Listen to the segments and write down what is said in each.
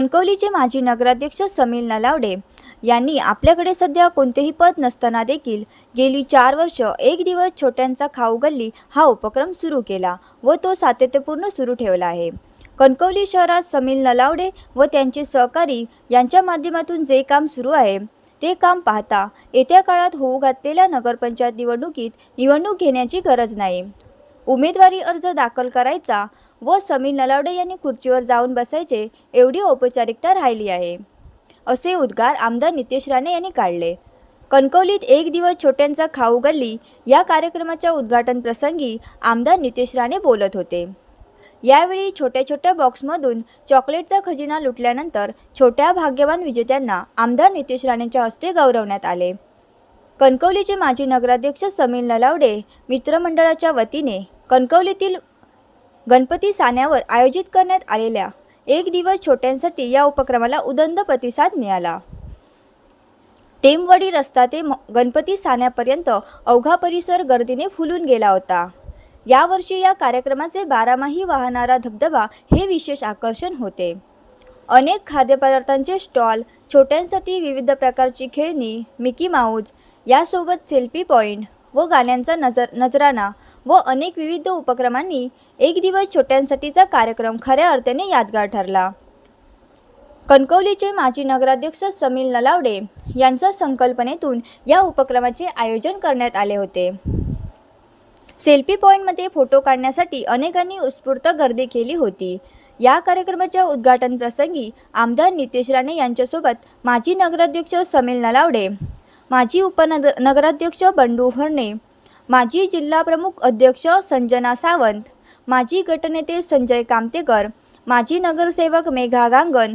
कणकवलीचे माजी नगराध्यक्ष समील नलावडे यांनी आपल्याकडे सध्या कोणतेही पद नसताना देखील गेली चार वर्ष एक दिवस छोट्यांचा खाऊ गल्ली हा उपक्रम सुरू केला व तो सातत्यपूर्ण सुरू ठेवला आहे. कणकवली शहरात समील नलावडे व त्यांचे सहकारी यांच्या माध्यमातून जे काम सुरू आहे ते काम पाहता येत्या काळात होऊ घातलेल्या नगरपंचायत निवडणुकीत निवडणूक घेण्याची गरज नाही. उमेदवारी अर्ज दाखल करायचा व समीर नलावडे यांनी खुर्चीवर जाऊन बसायचे एवढी औपचारिकता राहिली आहे. असे उद्गार आमदार नितेश राणे यांनी काढले. कणकवलीत एक दिवस छोट्यांचा खाऊ गल्ली या कार्यक्रमाच्या उद्घाटन प्रसंगी आमदार नितेश राणे बोलत होते. यावेळी छोट्या छोट्या बॉक्समधून चॉकलेटचा खजिना लुटल्यानंतर छोट्या भाग्यवान विजेत्यांना आमदार नितेश राणेंच्या हस्ते गौरवण्यात आले. कणकवलीचे माजी नगराध्यक्ष समीर नलावडे मित्रमंडळाच्या वतीने कणकवलीतील गणपती साण्यावर आयोजित करण्यात आलेल्या एक दिवस छोट्यांसाठी या उपक्रमाला उदंड प्रतिसाद मिळाला. टेमवाडी रस्ता ते म- गणपती साण्यापर्यंत अवघा परिसर गर्दीने फुलून गेला होता. यावर्षी या कार्यक्रमाचे बारामाही वाहणारा धबधबा हे विशेष आकर्षण होते. अनेक खाद्यपदार्थांचे स्टॉल छोट्यांसाठी विविध प्रकारची खेळणी मिकी माऊज यासोबत सेल्फी पॉईंट व गाण्यांचा नजर नजराना व अनेक विविध उपक्रमांनी एक दिवस छोट्यांसाठीचा कार्यक्रम खऱ्या अर्थाने यादगार ठरला. कणकवलीचे माजी नगराध्यक्ष समील नलावडे यांच्या संकल्पनेतून या उपक्रमाचे आयोजन करण्यात आले होते. सेल्फी पॉईंटमध्ये फोटो काढण्यासाठी अनेकांनी उत्स्फूर्त गर्दी केली होती. या कार्यक्रमाच्या उद्घाटन प्रसंगी आमदार नितेश राणे यांच्यासोबत माजी नगराध्यक्ष समील नलावडे माजी उपनग नगराध्यक्ष बंडू भरणे माजी जिल्हाप्रमुख अध्यक्ष संजना सावंत माजी गटनेते संजय कामतेकर माजी नगरसेवक मेघा गांगण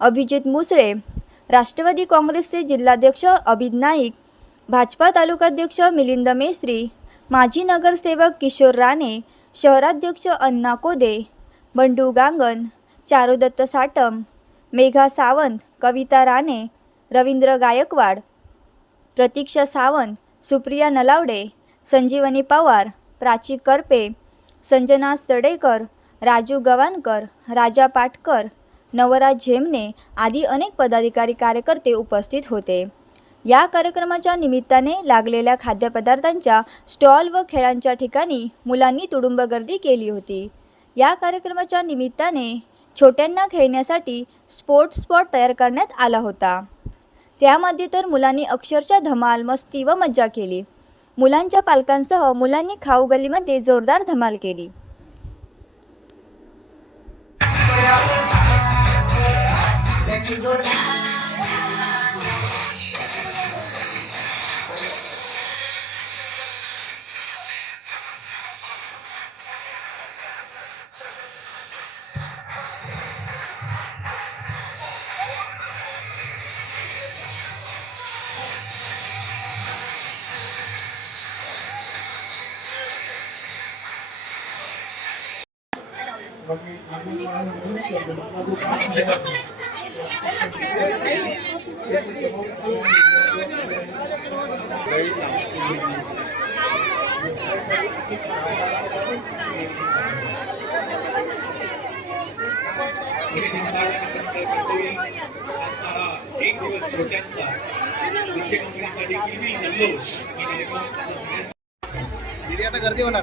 अभिजित मुसळे राष्ट्रवादी काँग्रेसचे जिल्हाध्यक्ष अभिद नाईक भाजपा तालुकाध्यक्ष मिलिंद मेस्त्री माजी नगरसेवक किशोर राणे शहराध्यक्ष अण्णा कोदे बंडू गांगण चारुदत्त साटम मेघा सावंत कविता राणे रवींद्र गायकवाड प्रतीक्षा सावंत सुप्रिया नलावडे संजीवनी पवार प्राची करपे संजना तडेकर राजू गवानकर राजा पाटकर नवराज झेमने आदी अनेक पदाधिकारी कार्यकर्ते उपस्थित होते. या कार्यक्रमाच्या निमित्ताने लागलेल्या खाद्यपदार्थांच्या स्टॉल व खेळांच्या ठिकाणी मुलांनी तुडुंब गर्दी केली होती. या कार्यक्रमाच्या निमित्ताने छोट्यांना खेळण्यासाठी स्पोर्ट्स स्पॉट तयार करण्यात आला होता. त्यामध्ये तर मुलांनी अक्षरशः धमाल मस्ती व मज्जा केली. मुलांच्या पालकांसह मुलांनी खाऊ गल्लीमध्ये जोरदार धमाल केली. एक दिवस छोट्यांचा दीडशे कंपनीसाठी किती जल्लोष ही कार्यक्रम दीदी आता गर्दी होणार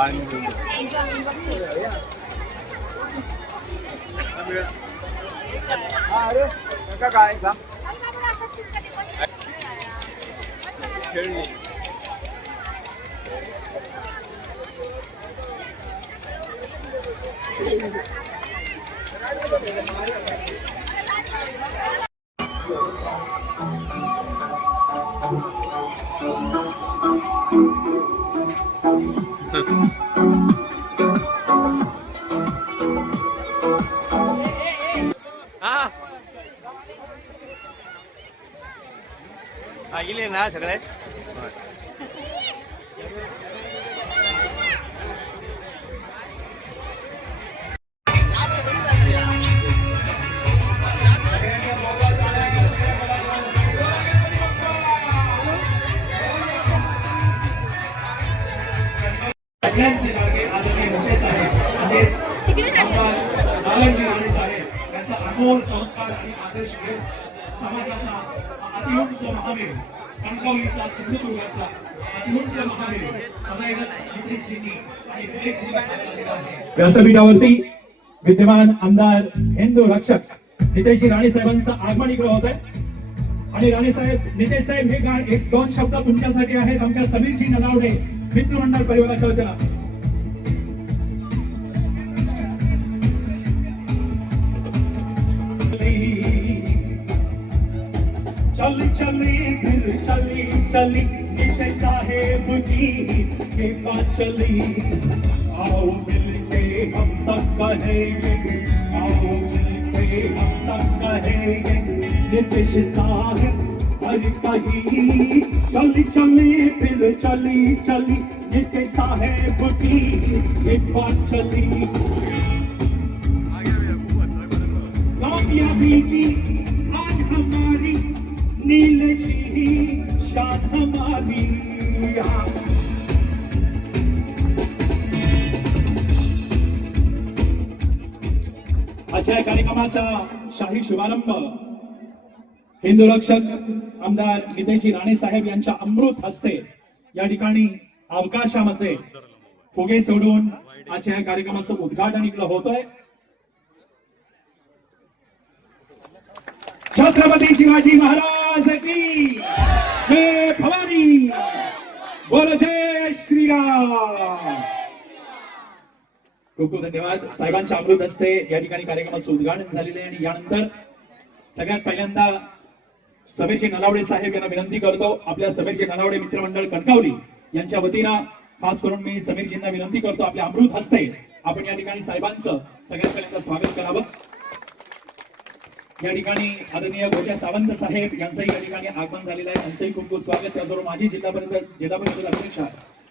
toàn à đi Thank you. Dạ. आमदार नारायणजी राणे साहेब यांचा अनमोल संस्कार आणि आदर्श घेत समाजाचा अतिउंच महावीर कणकवलीचा सिंधुदुर्गाचा अतिउंच महावीर सदैवच नितेशजींनी आणि विवेकजींनी व्यासपीठावरती विद्यमान आमदार हिंदू रक्षक नितेशजी राणे साहेबांचं आगमन इकडे होत आहे आणि राणे साहेब नितेश साहेब हे गाण एक दोन शब्द तुमच्यासाठी आहेत. आमच्या समीरजी नलावडे मित्रमंडळ परिवाराच्या वतीनं. चली चली साहेब की ये बात चली। आओ मिलके हम सब कहेंगे, आओ मिलके हम सब कहेंगे, नितेश साहेब, हर कहीं। चली चली, फिर चली चली, नितेश साहेब की ये बात चली। कामयाबी की आज हमारी नीलेश Santa Maria. आजच्या या कार्यक्रमाचा शाही शुभारंभ हिंदू रक्षक आमदार गीतेजी राणे साहेब यांच्या अमृत हस्ते या ठिकाणी अवकाशामध्ये फुगे सोडून आजच्या या कार्यक्रमाचं उद्घाटन इकडं होतंय छत्रपती शिवाजी महाराज की जय भवानी। बोलो जय श्रीराम। खूप खूप धन्यवाद. साहेबांच्या अमृत असते या ठिकाणी कार्यक्रमाचं उद्घाटन झालेले आहे आणि यानंतर सगळ्यात पहिल्यांदा समीरजी नलावडे साहेब यांना विनंती करतो. आपल्या समीरजी नलावडे मित्रमंडळ कणकावली यांच्या वतीनं खास करून मी समीरजींना विनंती करतो. आपल्या अमृत हस्ते आपण या ठिकाणी साहेबांचं सगळ्यात पहिल्यांदा स्वागत करावं. या ठिकाणी आदरणीय गोट्या सावंत साहेब यांचंही या ठिकाणी आगमन झालेलं आहे. त्यांचंही खूप खूप स्वागत. त्याचबरोबर माजी जिल्हा परिषद जिल्हा परिषद अध्यक्षा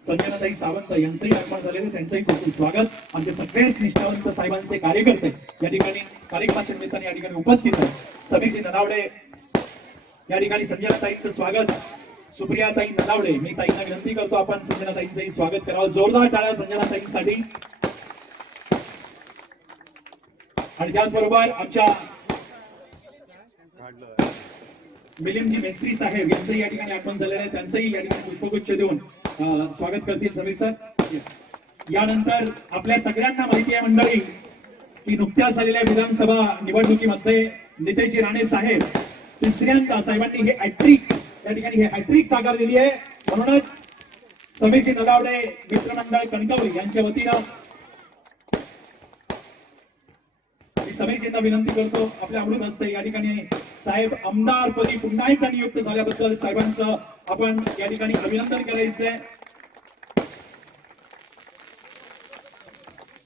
संजनाताई सावंत यांचंही आगमन झालेलं आहे. त्यांचंही खूप खूप स्वागत. आमचे सगळेच निष्ठावंत साहेबांचे कार्यकर्ते या ठिकाणी कार्यक्रमाच्या निमित्ताने या ठिकाणी उपस्थित आहेत. समीरजी ननावडे या ठिकाणी संजनाताईंचं स्वागत. सुप्रियाताई ननावडे मी ताईंना विनंती करतो आपण संजनाताईंचंही स्वागत करावं. जोरदार टाळ्या संजनाताईंसाठी. आणि त्याचबरोबर आमच्या मिलिंदजी मेस्त्री साहेब यांचं या ठिकाणी आगमन झालेलं आहे त्यांचंही या ठिकाणी पुष्पगुच्छ देऊन स्वागत करतील समीर सर. यानंतर आपल्या सगळ्यांना माहिती आहे मंडळी की नुकत्याच झालेल्या विधानसभा निवडणुकीमध्ये नितेजी राणे साहेब तिसऱ्यांदा साहेबांनी हे हॅट्रिक त्या ठिकाणी हे हॅट्रिक साकारलेली आहे. म्हणूनच समीरजी नगावडे मित्रमंडळ कणकवली यांच्या वतीनं मी विनंती करतो आपल्या अमृत हस्ते या ठिकाणी साहेब आमदारपदी पुन्हा एकदा नियुक्त झाल्याबद्दल साहेबांचं आपण या ठिकाणी अभिनंदन करायचंय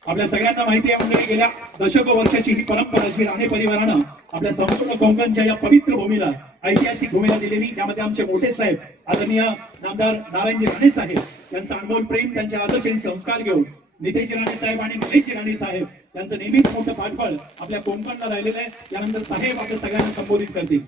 आपल्या सगळ्यांना माहिती आहे मंडळी गेल्या दशक वर्षाची ही परंपरा जी राणे परिवारानं आपल्या संपूर्ण कोंकणच्या या पवित्र भूमीला ऐतिहासिक भूमीला दिलेली ज्यामध्ये आमचे मोठे साहेब आदरणीय नामदार नारायणजी राणे साहेब यांचं अनमोल प्रेम त्यांचे आदर्श आणि संस्कार घेऊन नितेशजी राणे साहेब आणि निलेशजी राणे साहेब त्यांचं नेहमीच मोठं पाठबळ आपल्या कोंकणला राहिलेलं आहे. त्यानंतर साहेब आपल्या सगळ्यांना संबोधित करतील.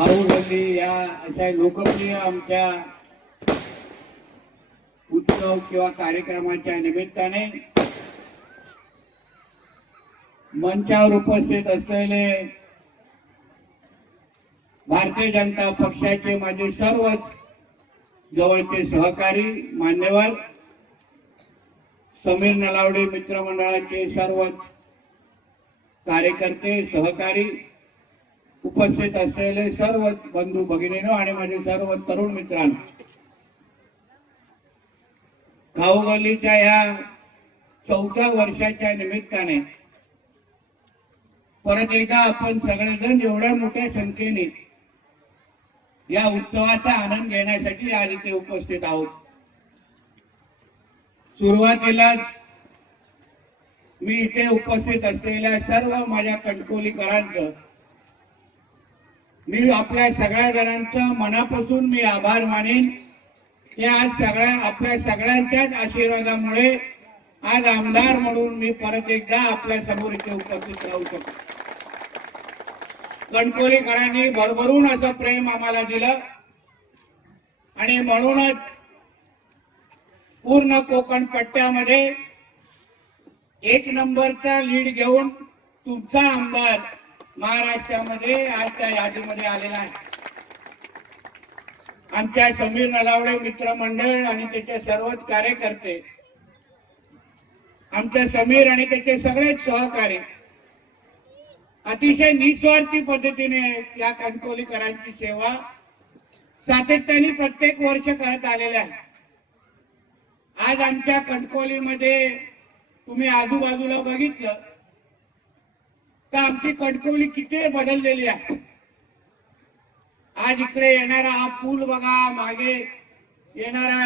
खाऊगल्ली या अशा लोकप्रिय आमच्या उत्सव किंवा कार्यक्रमाच्या निमित्ताने मंचावर उपस्थित असलेले भारतीय जनता पक्षाचे माझे सर्व जवळचे सहकारी मान्यवर समीर नलावडे मित्रमंडळाचे सर्व कार्यकर्ते सहकारी उपस्थित असलेले सर्व बंधू भगिनीनो आणि माझे सर्व तरुण मित्रांनो खाऊगल्लीच्या या चौथ्या वर्षाच्या निमित्ताने परत एकदा आपण सगळेजण एवढ्या मोठ्या संख्येने या उत्सवाचा आनंद घेण्यासाठी आज इथे उपस्थित आहोत. सुरुवातीला मी इथे उपस्थित असलेल्या सर्व माझ्या कणकोलीकरांचं मी आपल्या सगळ्या जणांचा मनापासून मी आभार मानेन. की आज सगळ्या आपल्या सगळ्यांच्याच आशीर्वादामुळे आज आमदार म्हणून मी परत एकदा आपल्यासमोर इथे उपस्थित राहू शकतो. कणकोलीकरांनी भरभरून असं प्रेम आम्हाला दिलं. आणि म्हणूनच पूर्ण कोकण पट्ट्यामध्ये एक नंबरचा लीड घेऊन तुमचा आमदार महाराष्ट्रामध्ये आज त्या यादीमध्ये आलेला आहे. आमच्या समीर नलावडे मित्रमंडळ आणि त्याचे सर्वच कार्यकर्ते आमच्या समीर आणि त्याचे सगळेच सहकारी अतिशय निस्वार्थी पद्धतीने या कणकोलीकरांची सेवा सातत्याने प्रत्येक वर्ष करत आलेले आहे. आज आमच्या कणकोलीमध्ये तुम्ही आजूबाजूला बघितलं तर आमची कणकवली किती बदललेली आहे? आज इकडे येणारा हा पूल बघा मागे येणारा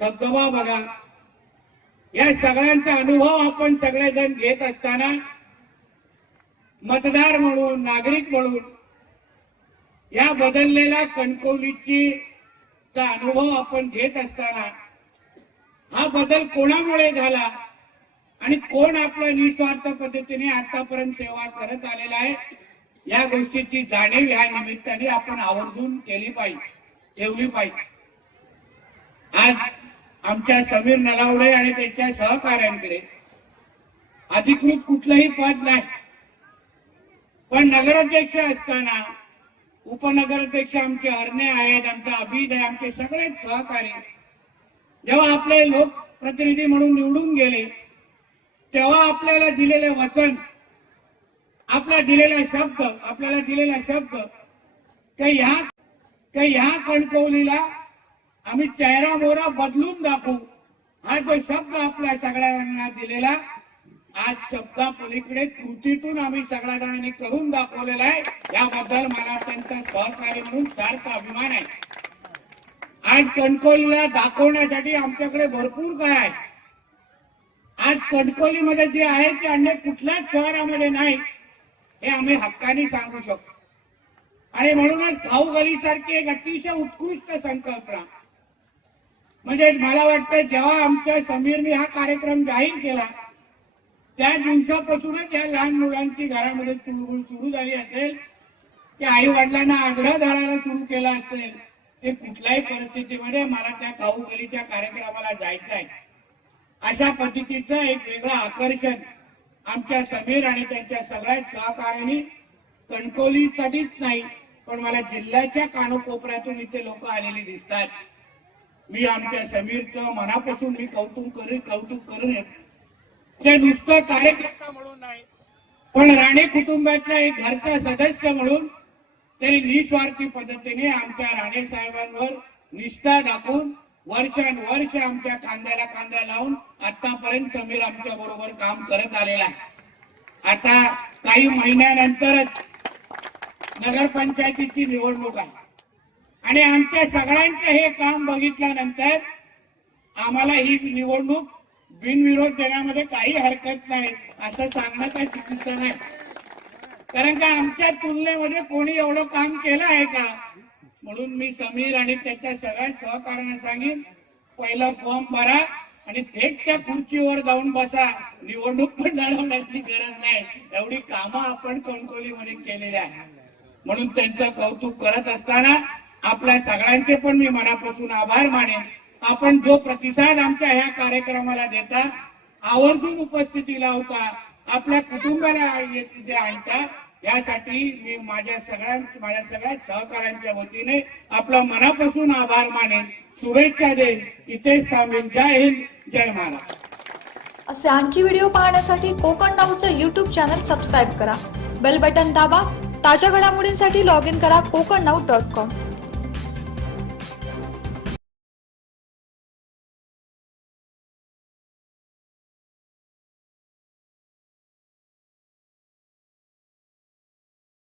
धबधबा बघा. या सगळ्यांचा अनुभव आपण सगळेजण घेत असताना मतदार म्हणून नागरिक म्हणून या बदललेल्या कणकवलीची चा अनुभव आपण घेत असताना हा बदल कोणामुळे झाला? आणि कोण आपल्या निस्वार्थ पद्धतीने आतापर्यंत सेवा करत आलेला आहे या गोष्टीची जाणीव या निमित्ताने आपण आवर्जून केली पाहिजे ठेवली पाहिजे. आज आमच्या समीर नलावडे आणि त्यांच्या सहकार्यांकडे अधिकृत कुठलंही पद नाही. पण नगराध्यक्ष असताना उपनगराध्यक्ष आमचे हरणे आहेत आमचा अभिद आहे आमचे सगळे सहकारी जेव्हा आपले लोकप्रतिनिधी म्हणून निवडून गेले तेव्हा आपल्याला दिलेले वचन आपला दिलेला शब्द आपल्याला दिलेला शब्द की ह्या की ह्या कणकवलीला आम्ही चेहरा मोहरा बदलून दाखवू. हा जो शब्द आपल्या सगळ्यांना दिलेला आज शब्दा पलीकडे कृतीतून आम्ही सगळ्या जणांनी करून दाखवलेला आहे. याबद्दल मला त्यांचा सहकारी म्हणून सार्थ अभिमान आहे. आज कणकोलीला दाखवण्यासाठी आमच्याकडे भरपूर काय आहे. आज कणकोलीमध्ये जे आहे ते अन्य कुठल्याच शहरामध्ये नाही हे आम्ही हक्काने सांगू शकतो. आणि म्हणूनच खाऊ सारखी एक अतिशय उत्कृष्ट संकल्पना. म्हणजे मला वाटतं जेव्हा आमच्या समीरने हा कार्यक्रम जाहीर केला त्या दिवसापासूनच या लहान मुलांची घरामध्ये चुळबुळ सुरू झाली असेल की आई वडिलांना आग्रह धरायला सुरू केला असेल ते कुठल्याही परिस्थितीमध्ये मला त्या खाऊगलीच्या कार्यक्रमाला जायचं आहे. अशा पद्धतीचं एक वेगळं आकर्षण आमच्या समीर आणि त्यांच्या सगळ्या सहकार्याने कणकोलीसाठीच नाही पण मला जिल्ह्याच्या कानोकोपऱ्यातून इथे लोक आलेले दिसतात. मी आमच्या समीरचं मनापासून मी कौतुक करू कौतुक करून ते नुसतं कार्यकर्ता म्हणून नाही पण राणे कुटुंबातला एक घरचा सदस्य म्हणून त्यांनी निस्वार्थी पद्धतीने आमच्या राणे साहेबांवर निष्ठा दाखवून वर्षान वर्ष आमच्या खांद्याला खांदा लावून आतापर्यंत समीर आमच्या बरोबर काम करत आलेला आहे. आता काही महिन्यानंतरच नगरपंचायतीची निवडणूक आहे. आणि आमच्या सगळ्यांचं हे काम बघितल्यानंतर आम्हाला ही निवडणूक बिनविरोध देण्यामध्ये काही हरकत नाही असं सांगणं काही चुकीचं नाही. कारण का आमच्या तुलनेमध्ये कोणी एवढं काम केलं आहे का? म्हणून मी समीर आणि त्याच्या सगळ्या सहकार्यांना सांगेन पहिला फॉर्म भरा आणि थेट त्या खुर्चीवर जाऊन बसा. निवडणूक पण लढवण्याची गरज नाही. एवढी कामं आपण कणकोलीमध्ये केलेली आहे म्हणून त्यांचं कौतुक करत असताना आपल्या सगळ्यांचे पण मी मनापासून आभार मानेन. आपण जो प्रतिसाद आमच्या ह्या कार्यक्रमाला देता आवर्जून उपस्थिती लावता आपल्या कुटुंबाला आणता यासाठी मी माझ्या सगळ्या माझ्या सगळ्या सहकाऱ्यांच्या वतीने आपला मनापासून आभार मानेन. शुभेच्छा देईन. इथेच थांबेन. जय हिंद. जय महाराज. असे आणखी व्हिडिओ पाहण्यासाठी कोकण नाऊचं यूट्यूब चॅनल सबस्क्राईब करा. बेल बटन दाबा. ताज्या घडामोडींसाठी लॉग इन करा कोकण नाऊ डॉट कॉम